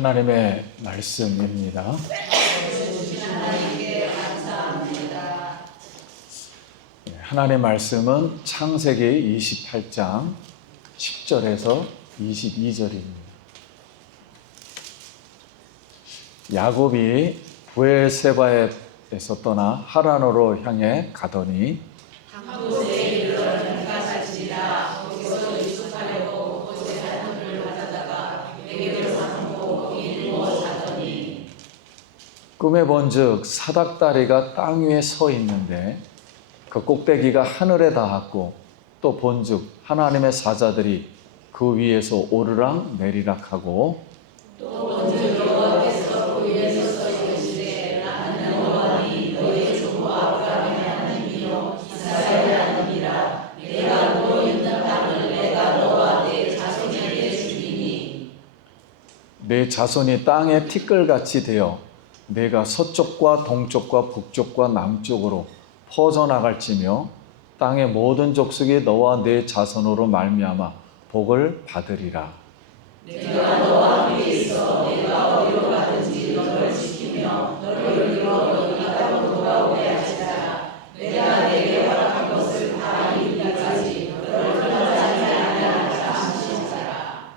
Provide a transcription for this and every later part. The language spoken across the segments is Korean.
하나님의 말씀입니다. 하나님의 말씀은 창세기 28장 10절에서 22절입니다. 야곱이 브엘세바에서 떠나 하란으로 향해 가더니 꿈에 본즉 사닥다리가 땅 위에 서 있는데 그 꼭대기가 하늘에 닿았고 또 본즉 하나님의 사자들이 그 위에서 오르락 내리락 하고 또 본즉 여호와께서 그 위에서 서 있으시되 나는 여호와니 너희의 종 아브라함의 하나님이요 이스라엘의 하나님이라. 내가 너로 있는 땅을 내가 너와 내 자손에게 주리니 내 자손이 땅의 티끌같이 되어 내가 서쪽과 동쪽과 북쪽과 남쪽으로 퍼져나갈지며 땅의 모든 족속이 너와 내 자손으로 말미암아 복을 받으리라. 내가 너와 함께 있어 내가 어디로 가든지 너를 지키며 너를 이끌어 여기까지 돌아오게 하시라. 내가 내게 허락한 것을 다 이루기까지 너를 떠나지 아니하리라 하시니라.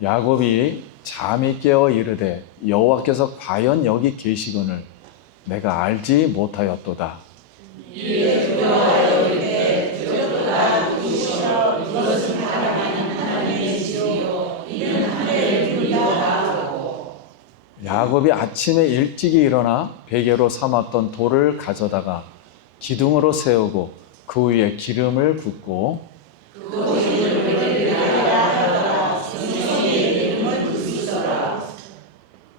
야곱이 잠이 깨어 이르되 여호와께서 과연 여기 계시거늘 내가 알지 못하였도다. 이에 두려워하여 이르되 두렵도다. 누구시여 이것은 바라는 하나님의 지시요 이는 하늘의 불이다 하고. 야곱이 아침에 일찍이 일어나 베개로 삼았던 돌을 가져다가 기둥으로 세우고 그 위에 기름을 붓고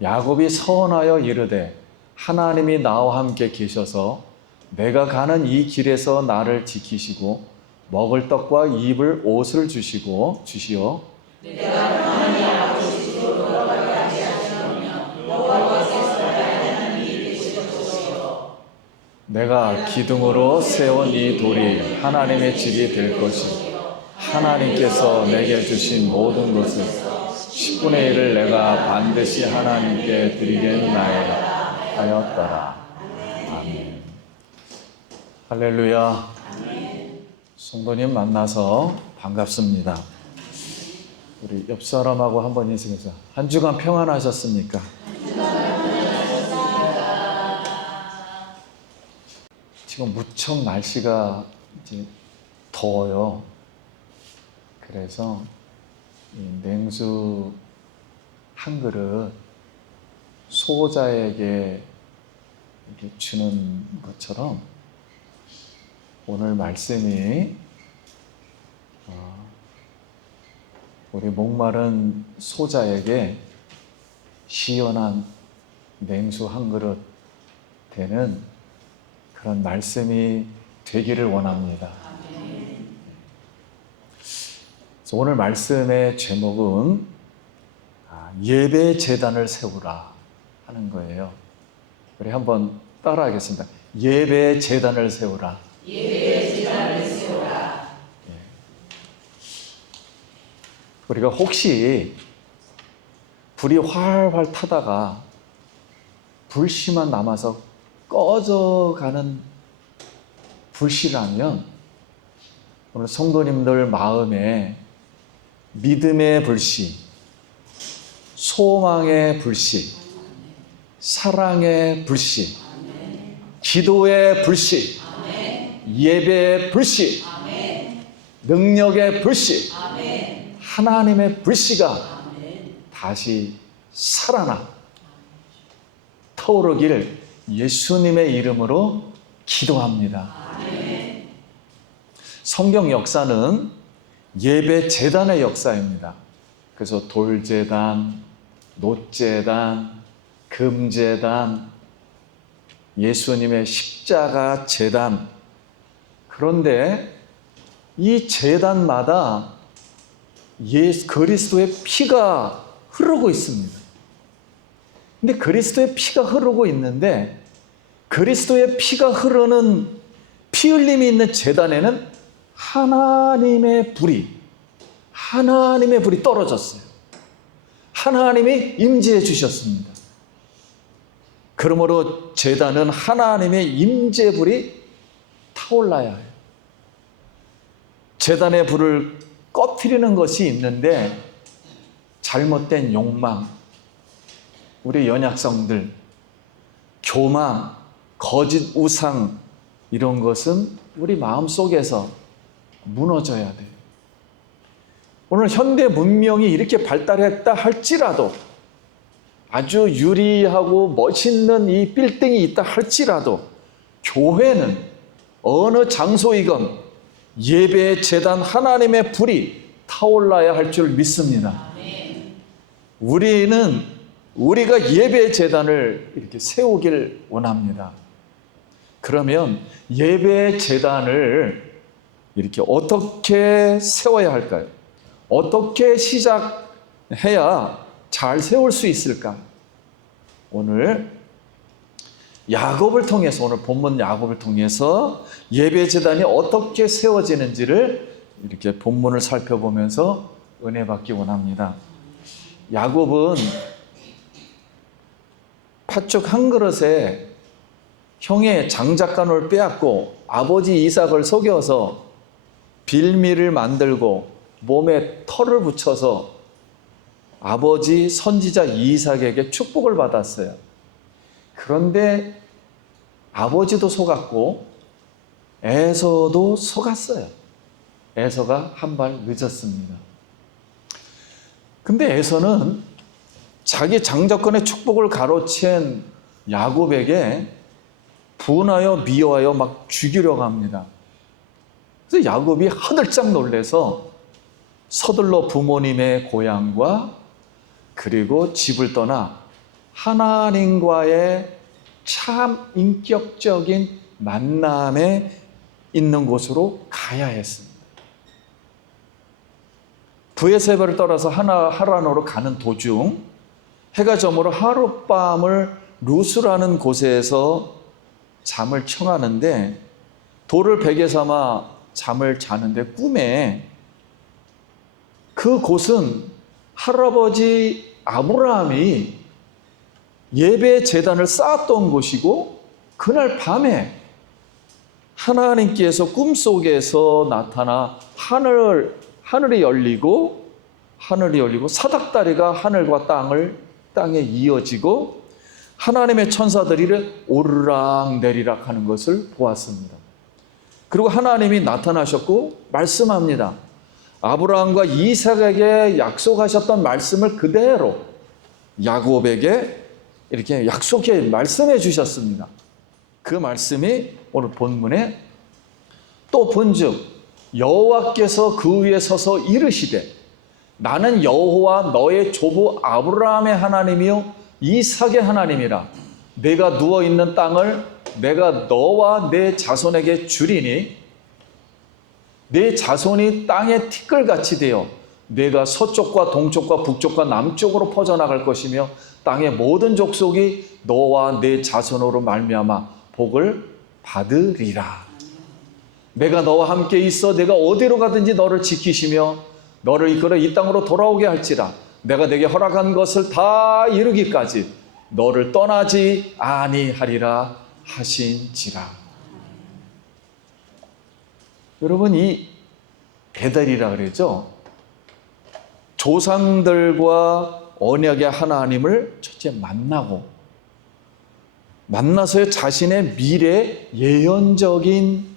야곱이 서원하여 이르되 하나님이 나와 함께 계셔서 내가 가는 이 길에서 나를 지키시고 먹을 떡과 입을 옷을 주시오. 내가 가만히 아버지시로 돌아가게 하시며 여호와께서 나의 하나님이 되실 것이요 내가 기둥으로 세운 이 돌이 하나님의 집이 될 것이요 하나님께서 내게 주신 모든 것을 10분의 1을 내가 반드시 하나님께 드리겠나이다 하였더라. 아멘. 할렐루야. 성도님 만나서 반갑습니다. 우리 옆 사람하고 한번 인사해서 한 주간 평안하셨습니까? 지금 무척 날씨가 이제 더워요. 그래서 이 냉수 한 그릇 소자에게 이렇게 주는 것처럼 오늘 말씀이 우리 목마른 소자에게 시원한 냉수 한 그릇 되는 그런 말씀이 되기를 원합니다. 오늘 말씀의 제목은 예배 제단을 세우라 하는 거예요. 우리 한번 따라하겠습니다. 예배 제단을 세우라. 예배 제단을 세우라. 우리가 혹시 불이 활활 타다가 불씨만 남아서 꺼져가는 불씨라면 오늘 성도님들 마음에 믿음의 불씨, 소망의 불씨, 사랑의 불씨, 기도의 불씨, 예배의 불씨, 능력의 불씨, 하나님의 불씨가 다시 살아나 타오르기를 예수님의 이름으로 기도합니다. 성경 역사는 예배 제단의 역사입니다. 그래서 돌제단, 놋제단, 금제단, 예수님의 십자가 제단. 그런데 이 제단마다 그리스도의 피가 흐르고 있습니다. 근데 그리스도의 피가 흐르고 있는데 그리스도의 피가 흐르는 피 흘림이 있는 제단에는 하나님의 불이 떨어졌어요. 하나님이 임재해 주셨습니다. 그러므로 제단은 하나님의 임재불이 타올라야 해요. 제단의 불을 꺼트리는 것이 있는데 잘못된 욕망, 우리 연약성들, 교만, 거짓 우상 이런 것은 우리 마음속에서 무너져야 돼요. 오늘 현대 문명이 이렇게 발달했다 할지라도 아주 유리하고 멋있는 이 빌딩이 있다 할지라도 교회는 어느 장소이건 예배의 제단 하나님의 불이 타올라야 할 줄 믿습니다. 우리가 예배의 제단을 이렇게 세우길 원합니다. 그러면 예배의 제단을 이렇게 어떻게 세워야 할까요? 어떻게 시작해야 잘 세울 수 있을까? 오늘 야곱을 통해서, 오늘 본문 야곱을 통해서 예배 제단이 어떻게 세워지는지를 이렇게 본문을 살펴보면서 은혜 받기 원합니다. 야곱은 팥죽 한 그릇에 형의 장작간을 빼앗고 아버지 이삭을 속여서 빌미를 만들고 몸에 털을 붙여서 아버지 선지자 이삭에게 축복을 받았어요. 그런데 아버지도 속았고 에서도 속았어요. 에서가 한 발 늦었습니다. 근데 에서는 자기 장자권의 축복을 가로챈 야곱에게 분하여 미워하여 막 죽이려고 합니다. 그래서 야곱이 하늘짝 놀라서 서둘러 부모님의 고향과 그리고 집을 떠나 하나님과의 참 인격적인 만남에 있는 곳으로 가야 했습니다. 브에세바를 떠나서 하란으로 가는 도중 해가 저물어 하룻밤을 루스라는 곳에서 잠을 청하는데 돌을 베개 삼아 잠을 자는데 꿈에 그 곳은 할아버지 아브라함이 예배 제단을 쌓았던 곳이고 그날 밤에 하나님께서 꿈속에서 나타나 하늘이 열리고 사닥다리가 하늘과 땅에 이어지고 하나님의 천사들이 오르락 내리락 하는 것을 보았습니다. 그리고 하나님이 나타나셨고 말씀합니다. 아브라함과 이삭에게 약속하셨던 말씀을 그대로 야곱에게 이렇게 약속해 말씀해 주셨습니다. 그 말씀이 오늘 본문에 또 본즉 여호와께서 그 위에 서서 이르시되 나는 여호와 너의 조부 아브라함의 하나님이요 이삭의 하나님이라. 내가 누워있는 땅을 내가 너와 내 자손에게 주리니 내 자손이 땅의 티끌같이 되어 내가 서쪽과 동쪽과 북쪽과 남쪽으로 퍼져나갈 것이며 땅의 모든 족속이 너와 내 자손으로 말미암아 복을 받으리라. 내가 너와 함께 있어 내가 어디로 가든지 너를 지키시며 너를 이끌어 이 땅으로 돌아오게 할지라. 내가 내게 허락한 것을 다 이루기까지 너를 떠나지 아니하리라 하신지라. 여러분, 이 베델이라 그러죠. 조상들과 언약의 하나님을 첫째 만나서 자신의 미래 예언적인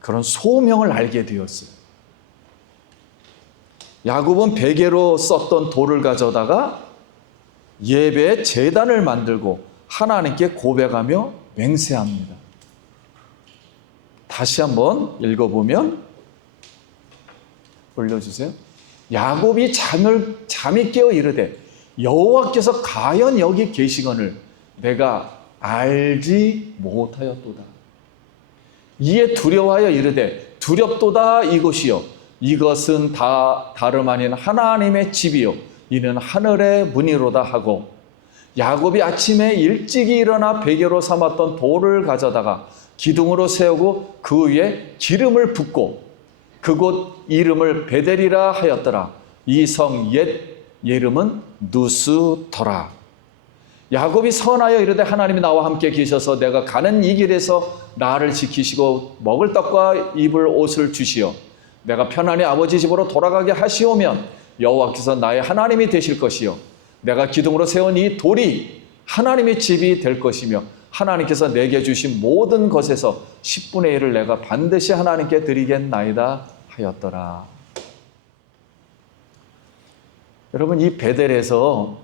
그런 소명을 알게 되었어요. 야곱은 베개로 썼던 돌을 가져다가 예배의 제단을 만들고 하나님께 고백하며 맹세합니다. 다시 한번 읽어보면 올려주세요. 야곱이 잠이 깨어 이르되 여호와께서 과연 여기 계시거늘 내가 알지 못하였도다. 이에 두려워하여 이르되 두렵도다 이것이요 이것은 다 다름 아닌 하나님의 집이요 이는 하늘의 문이로다 하고 야곱이 아침에 일찍이 일어나 베개로 삼았던 돌을 가져다가 기둥으로 세우고 그 위에 기름을 붓고 그곳 이름을 베델이라 하였더라. 이 성 옛 이름은 누스더라. 야곱이 선하여 이르되 하나님이 나와 함께 계셔서 내가 가는 이 길에서 나를 지키시고 먹을 떡과 입을 옷을 주시어 내가 편안히 아버지 집으로 돌아가게 하시오면 여호와께서 나의 하나님이 되실 것이요 내가 기둥으로 세운 이 돌이 하나님의 집이 될 것이며 하나님께서 내게 주신 모든 것에서 10분의 1을 내가 반드시 하나님께 드리겠나이다 하였더라. 여러분, 이 베델에서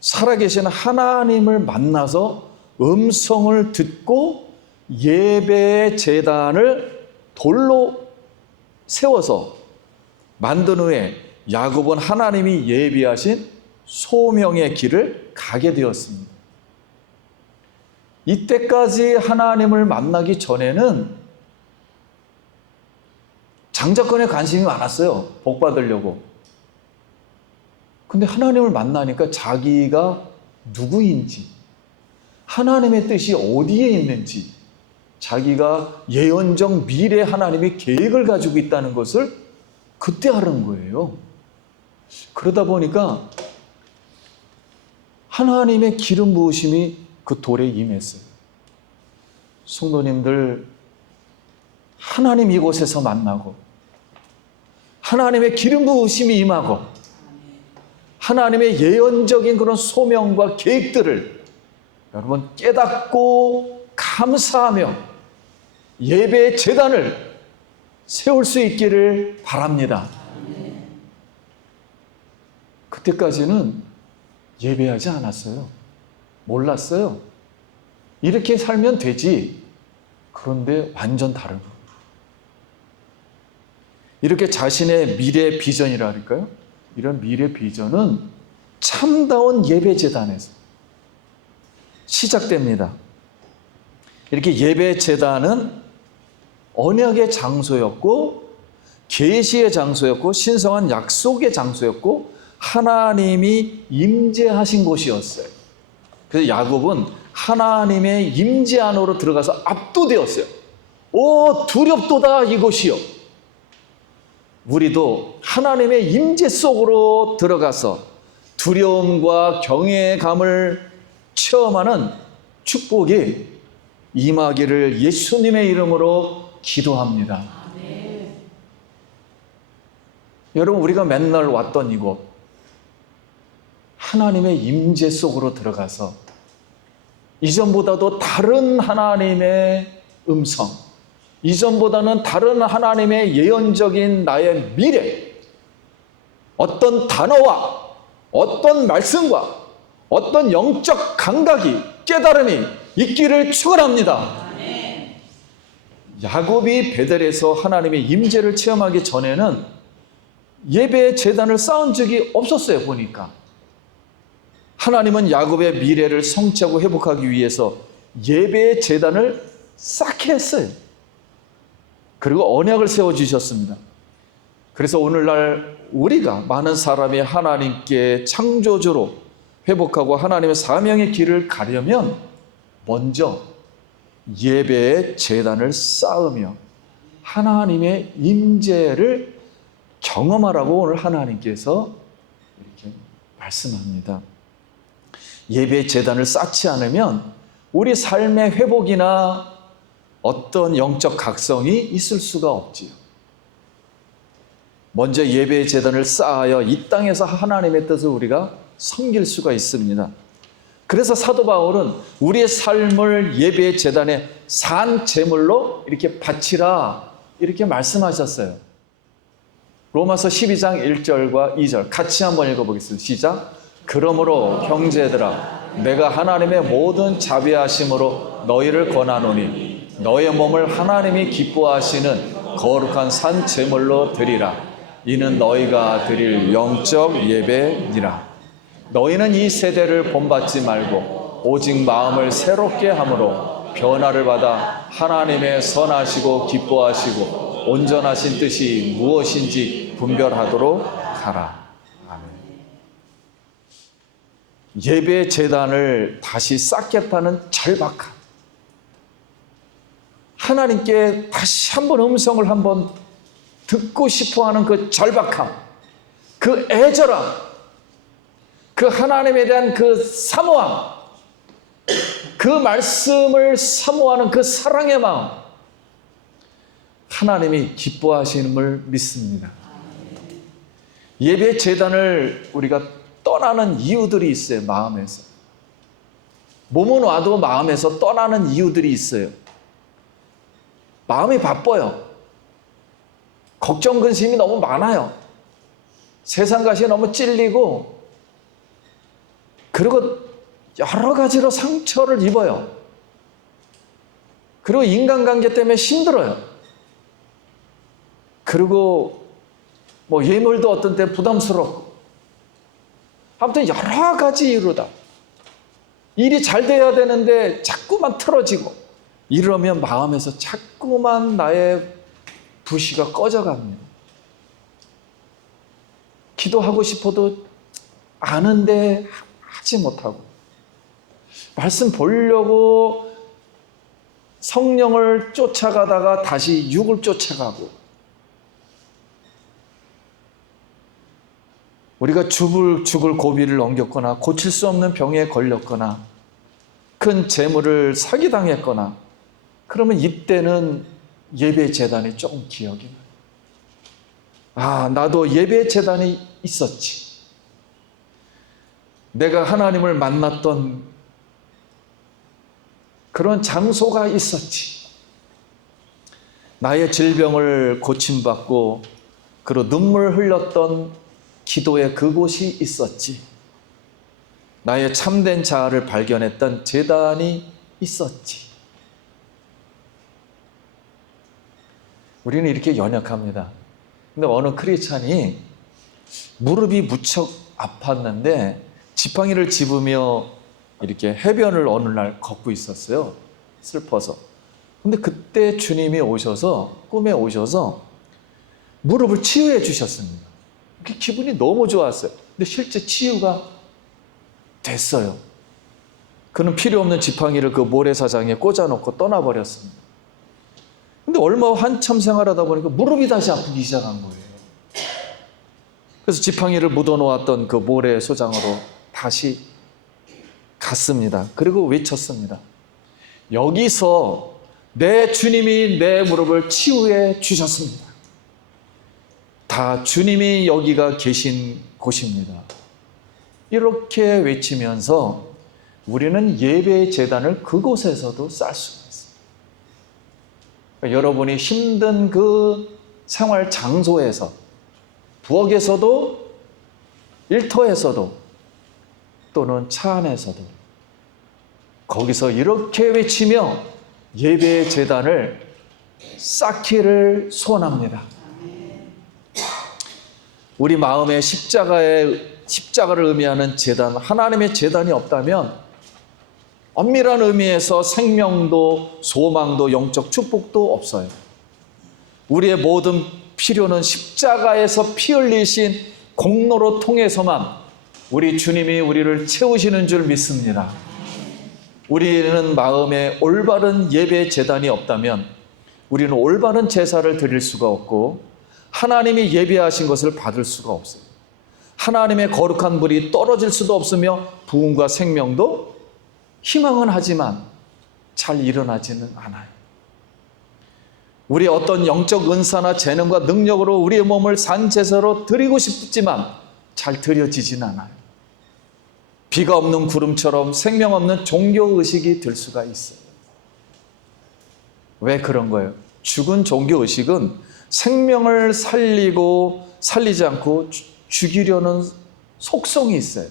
살아계신 하나님을 만나서 음성을 듣고 예배의 제단을 돌로 세워서 만든 후에 야곱은 하나님이 예비하신 소명의 길을 가게 되었습니다. 이때까지 하나님을 만나기 전에는 장자권에 관심이 많았어요. 복 받으려고. 근데 하나님을 만나니까 자기가 누구인지, 하나님의 뜻이 어디에 있는지, 자기가 예언적 미래 하나님의 계획을 가지고 있다는 것을 그때 하는 거예요. 그러다 보니까 하나님의 기름 부으심이 그 돌에 임했어요. 성도님들, 하나님 이곳에서 만나고 하나님의 기름 부으심이 임하고 하나님의 예언적인 그런 소명과 계획들을 여러분 깨닫고 감사하며 예배의 제단을 세울 수 있기를 바랍니다. 그때까지는 예배하지 않았어요. 몰랐어요. 이렇게 살면 되지. 그런데 완전 다른 거예요. 이렇게 자신의 미래 비전이라 할까요? 이런 미래 비전은 참다운 예배 제단에서 시작됩니다. 이렇게 예배 제단은 언약의 장소였고 계시의 장소였고 신성한 약속의 장소였고 하나님이 임재하신 곳이었어요. 그래서 야곱은 하나님의 임재 안으로 들어가서 압도되었어요. 오, 두렵도다 이곳이요. 우리도 하나님의 임재 속으로 들어가서 두려움과 경외감을 체험하는 축복이 임하기를 예수님의 이름으로 기도합니다. 아멘. 여러분, 우리가 맨날 왔던 이곳, 하나님의 임재 속으로 들어가서 이전보다도 다른 하나님의 음성, 이전보다는 다른 하나님의 예언적인 나의 미래, 어떤 단어와 어떤 말씀과 어떤 영적 감각이, 깨달음이 있기를 축원합니다. 야곱이 베델에서 하나님의 임재를 체험하기 전에는 예배의 제단을 쌓은 적이 없었어요. 보니까 하나님은 야곱의 미래를 성취하고 회복하기 위해서 예배의 제단을 쌓게 했어요. 그리고 언약을 세워주셨습니다. 그래서 오늘날 우리가 많은 사람이 하나님께 창조주로 회복하고 하나님의 사명의 길을 가려면 먼저 예배의 제단을 쌓으며 하나님의 임재를 경험하라고 오늘 하나님께서 이렇게 말씀합니다. 예배의 제단을 쌓지 않으면 우리 삶의 회복이나 어떤 영적 각성이 있을 수가 없지요. 먼저 예배의 제단을 쌓아야 이 땅에서 하나님의 뜻을 우리가 섬길 수가 있습니다. 그래서 사도 바울은 우리의 삶을 예배의 제단에 산 제물로 이렇게 바치라 이렇게 말씀하셨어요. 로마서 12장 1절과 2절 같이 한번 읽어보겠습니다. 시작. 그러므로 형제들아 내가 하나님의 모든 자비하심으로 너희를 권하노니 너의 몸을 하나님이 기뻐하시는 거룩한 산 제물로 드리라. 이는 너희가 드릴 영적 예배니라. 너희는 이 세대를 본받지 말고 오직 마음을 새롭게 함으로 변화를 받아 하나님의 선하시고 기뻐하시고 온전하신 뜻이 무엇인지 분별하도록 하라. 아멘. 예배 제단을 다시 쌓겠다는 절박함, 하나님께 다시 한번 음성을 한번 듣고 싶어하는 그 절박함, 그 애절함, 그 하나님에 대한 그 사모함, 그 말씀을 사모하는 그 사랑의 마음, 하나님이 기뻐하시는 믿습니다. 예배 제단을 우리가 떠나는 이유들이 있어요. 마음에서. 몸은 와도 마음에서 떠나는 이유들이 있어요. 마음이 바빠요. 걱정 근심이 너무 많아요. 세상 것이 너무 찔리고, 그리고 여러 가지로 상처를 입어요. 그리고 인간관계 때문에 힘들어요. 그리고 예물도 어떤 때 부담스럽고, 아무튼 여러 가지 이유로다. 일이 잘 돼야 되는데 자꾸만 틀어지고, 이러면 마음에서 자꾸만 나의 불씨가 꺼져갑니다. 기도하고 싶어도 아는데 하지 못하고, 말씀 보려고 성령을 쫓아가다가 다시 육을 쫓아가고, 우리가 죽을 고비를 넘겼거나 고칠 수 없는 병에 걸렸거나 큰 재물을 사기당했거나, 그러면 이때는 예배 재단이 조금 기억이 나요. 아, 나도 예배 재단이 있었지. 내가 하나님을 만났던 그런 장소가 있었지. 나의 질병을 고침받고 그리고 눈물 흘렸던 기도의 그곳이 있었지. 나의 참된 자아를 발견했던 제단이 있었지. 우리는 이렇게 연약합니다. 근데 어느 크리스찬이 무릎이 무척 아팠는데 지팡이를 집으며 이렇게 해변을 어느 날 걷고 있었어요. 슬퍼서. 근데 그때 주님이 오셔서, 꿈에 오셔서 무릎을 치유해 주셨습니다. 그 기분이 너무 좋았어요. 근데 실제 치유가 됐어요. 그는 필요 없는 지팡이를 그 모래사장에 꽂아놓고 떠나버렸습니다. 근데 얼마 한참 생활하다 보니까 무릎이 다시 아프기 시작한 거예요. 그래서 지팡이를 묻어놓았던 그 모래소장으로 다시 갔습니다. 그리고 외쳤습니다. 여기서 내 주님이 내 무릎을 치유해 주셨습니다. 다 주님이 여기가 계신 곳입니다. 이렇게 외치면서 우리는 예배 제단을 그곳에서도 쌓을 수가 있습니다. 그러니까 여러분이 힘든 그 생활 장소에서, 부엌에서도, 일터에서도, 또는 차 안에서도 거기서 이렇게 외치며 예배 제단을 쌓기를 소원합니다. 우리 마음에 십자가를 의미하는 제단, 하나님의 제단이 없다면 엄밀한 의미에서 생명도 소망도 영적 축복도 없어요. 우리의 모든 필요는 십자가에서 피 흘리신 공로로 통해서만 우리 주님이 우리를 채우시는 줄 믿습니다. 우리는 마음에 올바른 예배 제단이 없다면 우리는 올바른 제사를 드릴 수가 없고 하나님이 예배하신 것을 받을 수가 없어요. 하나님의 거룩한 불이 떨어질 수도 없으며 부흥과 생명도 희망은 하지만 잘 일어나지는 않아요. 우리의 어떤 영적 은사나 재능과 능력으로 우리의 몸을 산제사로 드리고 싶지만 잘 드려지진 않아요. 비가 없는 구름처럼 생명 없는 종교의식이 들 수가 있어요. 왜 그런 거예요? 죽은 종교의식은 생명을 살리지 않고 죽이려는 속성이 있어요.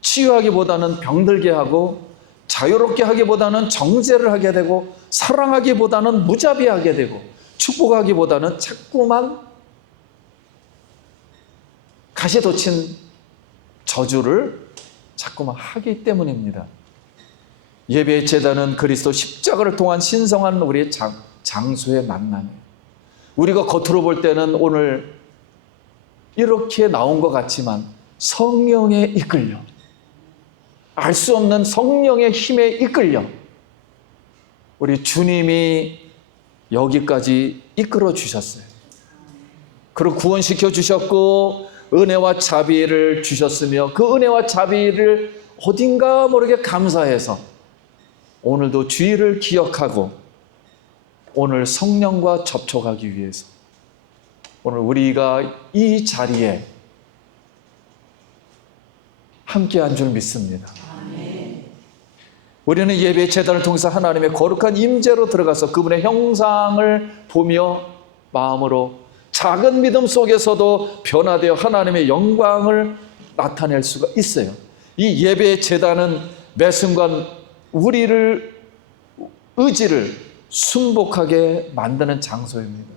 치유하기보다는 병들게 하고, 자유롭게 하기보다는 정죄를 하게 되고, 사랑하기보다는 무자비하게 되고, 축복하기보다는 자꾸만 가시 돋친 저주를 자꾸만 하기 때문입니다. 예배 제단은 그리스도 십자가를 통한 신성한 우리의 장소의 만남이에요. 우리가 겉으로 볼 때는 오늘 이렇게 나온 것 같지만 성령에 이끌려, 알 수 없는 성령의 힘에 이끌려 우리 주님이 여기까지 이끌어 주셨어요. 그리고 구원시켜 주셨고 은혜와 자비를 주셨으며 그 은혜와 자비를 어딘가 모르게 감사해서 오늘도 주의를 기억하고 오늘 성령과 접촉하기 위해서 오늘 우리가 이 자리에 함께한 줄 믿습니다. 우리는 예배 제단을 통해서 하나님의 거룩한 임재로 들어가서 그분의 형상을 보며 마음으로 작은 믿음 속에서도 변화되어 하나님의 영광을 나타낼 수가 있어요. 이 예배 제단은 매 순간 우리를 의지를 순복하게 만드는 장소입니다.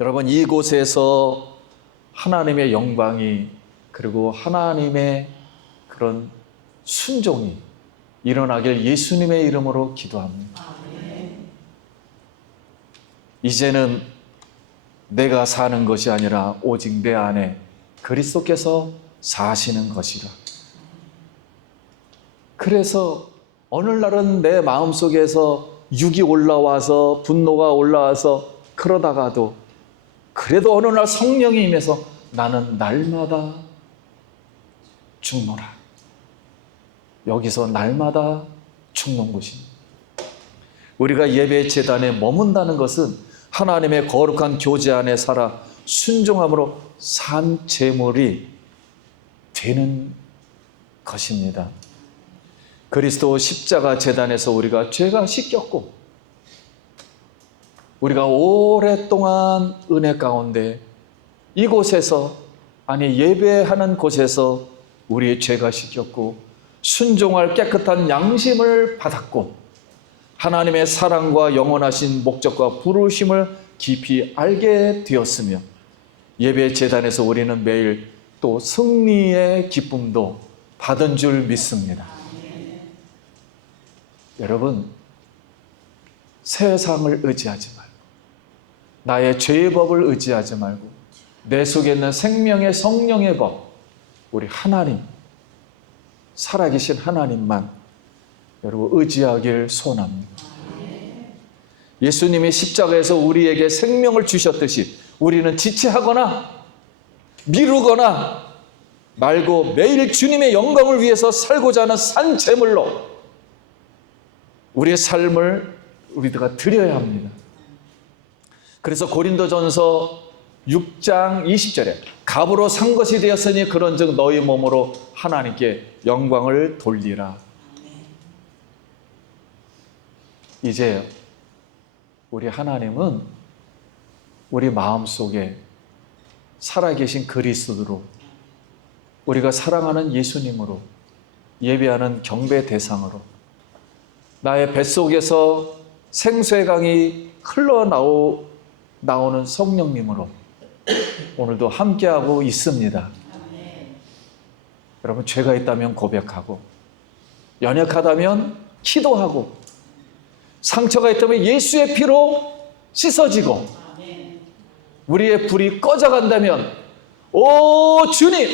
여러분, 이곳에서 하나님의 영광이 그리고 하나님의 그런 순종이 일어나길 예수님의 이름으로 기도합니다. 이제는 내가 사는 것이 아니라 오직 내 안에 그리스도께서 사시는 것이라. 그래서 어느 날은 내 마음속에서 육이 올라와서 분노가 올라와서 그러다가도 그래도 어느 날 성령이 임해서 나는 날마다 죽노라. 여기서 날마다 죽는 것입니다. 우리가 예배 제단에 머문다는 것은 하나님의 거룩한 교제 안에 살아 순종함으로 산 제물이 되는 것입니다. 그리스도 십자가 제단에서 우리가 죄가 씻겼고 우리가 오랫동안 은혜 가운데 이곳에서 아니 예배하는 곳에서 우리의 죄가 씻겼고 순종할 깨끗한 양심을 받았고 하나님의 사랑과 영원하신 목적과 부르심을 깊이 알게 되었으며 예배 제단에서 우리는 매일 또 승리의 기쁨도 받은 줄 믿습니다. 여러분, 세상을 의지하지 말고 나의 죄의 법을 의지하지 말고 내 속에 있는 생명의 성령의 법, 우리 하나님, 살아계신 하나님만 여러분 의지하길 소원합니다. 예수님이 십자가에서 우리에게 생명을 주셨듯이 우리는 지체하거나 미루거나 말고 매일 주님의 영광을 위해서 살고자 하는 산 제물로 우리의 삶을 우리가 드려야 합니다. 그래서 고린도전서 6장 20절에 값으로 산 것이 되었으니 그런즉 너희 몸으로 하나님께 영광을 돌리라. 이제 우리 하나님은 우리 마음속에 살아계신 그리스도로 우리가 사랑하는 예수님으로 예배하는 경배 대상으로 나의 뱃속에서 생수의 강이 흘러나오는 성령님으로 오늘도 함께하고 있습니다. 여러분, 죄가 있다면 고백하고 연약하다면 기도하고 상처가 있다면 예수의 피로 씻어지고 우리의 불이 꺼져간다면 오 주님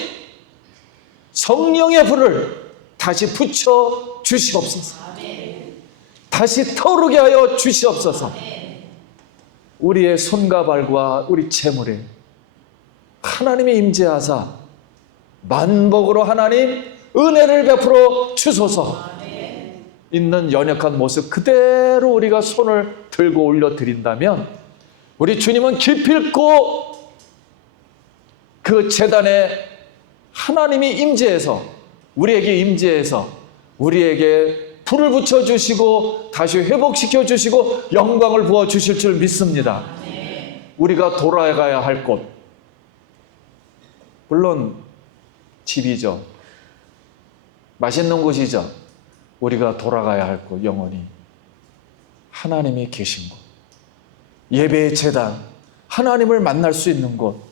성령의 불을 다시 붙여 주시옵소서. 다시 타오르게 하여 주시옵소서. 우리의 손과 발과 우리 재물에 하나님의 임재하사 만복으로 하나님 은혜를 베풀어 주소서. 있는 연약한 모습 그대로 우리가 손을 들고 올려드린다면 우리 주님은 기필코 그 제단에 하나님이 임재해서 우리에게 임재해서 우리에게 불을 붙여주시고 다시 회복시켜 주시고 영광을 부어주실 줄 믿습니다. 우리가 돌아가야 할 곳, 물론 집이죠. 맛있는 곳이죠. 우리가 돌아가야 할 곳, 영원히 하나님이 계신 곳, 예배의 제단, 하나님을 만날 수 있는 곳,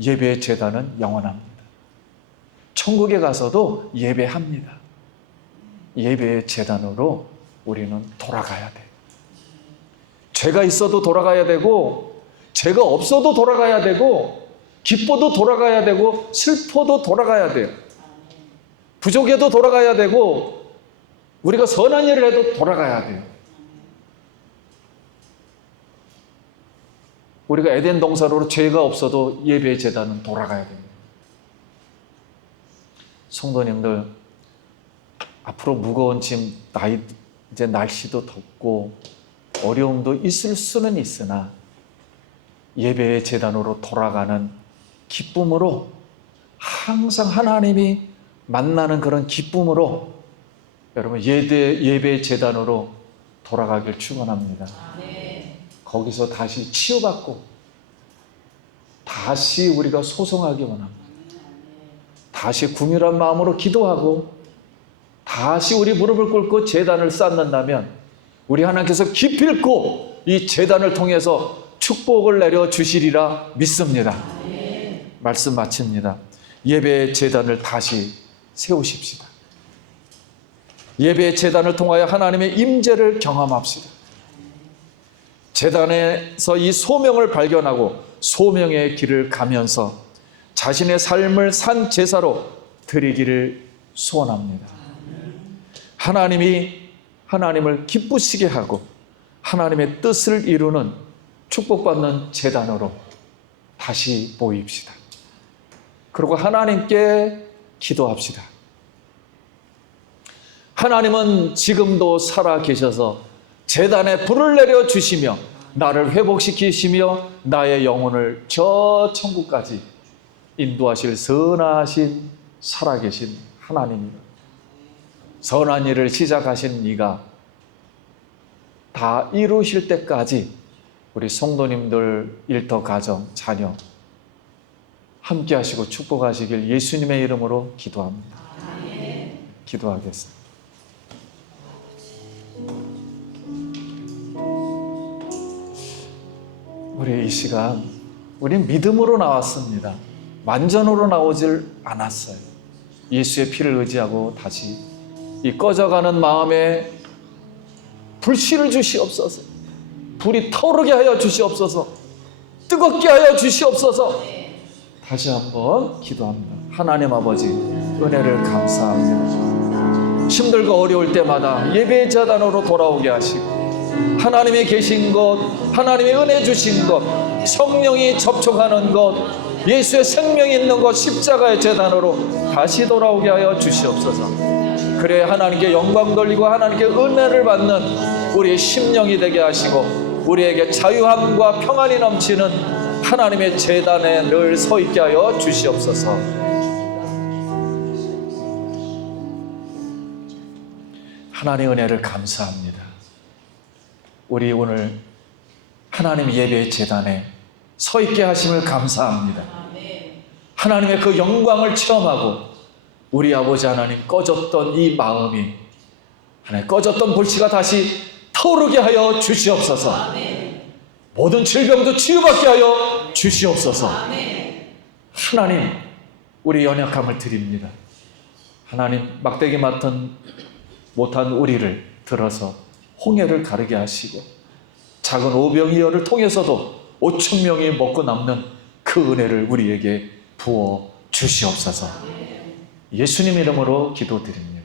예배의 제단은 영원합니다. 천국에 가서도 예배합니다. 예배의 제단으로 우리는 돌아가야 돼. 죄가 있어도 돌아가야 되고 죄가 없어도 돌아가야 되고 기뻐도 돌아가야 되고 슬퍼도 돌아가야 돼요. 부족해도 돌아가야 되고 우리가 선한 일을 해도 돌아가야 돼요. 우리가 에덴 동산으로 죄가 없어도 예배의 제단은 돌아가야 됩니다. 성도님들, 앞으로 무거운 짐, 이제 날씨도 덥고 어려움도 있을 수는 있으나 예배의 제단으로 돌아가는 기쁨으로, 항상 하나님이 만나는 그런 기쁨으로 여러분 예배의 제단으로 돌아가길 축원합니다. 거기서 다시 치유받고 다시 우리가 소송하기 원합니다. 다시 궁휼한 마음으로 기도하고 다시 우리 무릎을 꿇고 제단을 쌓는다면 우리 하나님께서 기필코 이 제단을 통해서 축복을 내려주시리라 믿습니다. 말씀 마칩니다. 예배의 제단을 다시 세우십시다. 예배의 제단을 통하여 하나님의 임재를 경험합시다. 제단에서 이 소명을 발견하고 소명의 길을 가면서 자신의 삶을 산 제사로 드리기를 소원합니다. 하나님을 기쁘시게 하고 하나님의 뜻을 이루는 축복받는 제단으로 다시 모입시다. 그리고 하나님께 기도합시다. 하나님은 지금도 살아 계셔서 제단에 불을 내려 주시며 나를 회복시키시며 나의 영혼을 저 천국까지 인도하실 선하신 살아계신 하나님입니다. 선한 일을 시작하신 이가 다 이루실 때까지 우리 성도님들, 일터, 가정, 자녀 함께 하시고 축복하시길 예수님의 이름으로 기도합니다. 기도하겠습니다. 우리 이 시간 우리 믿음으로 나왔습니다. 만전으로 나오질 않았어요. 예수의 피를 의지하고 다시 이 꺼져가는 마음에 불씨를 주시옵소서. 불이 타오르게 하여 주시옵소서. 뜨겁게 하여 주시옵소서. 다시 한번 기도합니다. 하나님 아버지, 은혜를 감사합니다. 힘들고 어려울 때마다 예배의 제단으로 돌아오게 하시고 하나님이 계신 것, 하나님의 은혜 주신 것, 성령이 접촉하는 것, 예수의 생명이 있는 것, 십자가의 제단으로 다시 돌아오게 하여 주시옵소서. 그래야 하나님께 영광 돌리고 하나님께 은혜를 받는 우리의 심령이 되게 하시고 우리에게 자유함과 평안이 넘치는 하나님의 제단에 늘 서 있게 하여 주시옵소서. 하나님의 은혜를 감사합니다. 우리 오늘 하나님 예배의 제단에 서 있게 하심을 감사합니다. 하나님의 그 영광을 체험하고 우리 아버지 하나님 꺼졌던 이 마음이 하나님 꺼졌던 불씨가 다시 타오르게 하여 주시옵소서. 모든 질병도 치유받게 하여 주시옵소서. 하나님, 우리 연약함을 드립니다. 하나님, 막대기 맡은 못한 우리를 들어서 홍해를 가르게 하시고 작은 오병이어를 통해서도 5천 명이 먹고 남는 그 은혜를 우리에게 부어 주시옵소서. 예수님 이름으로 기도드립니다.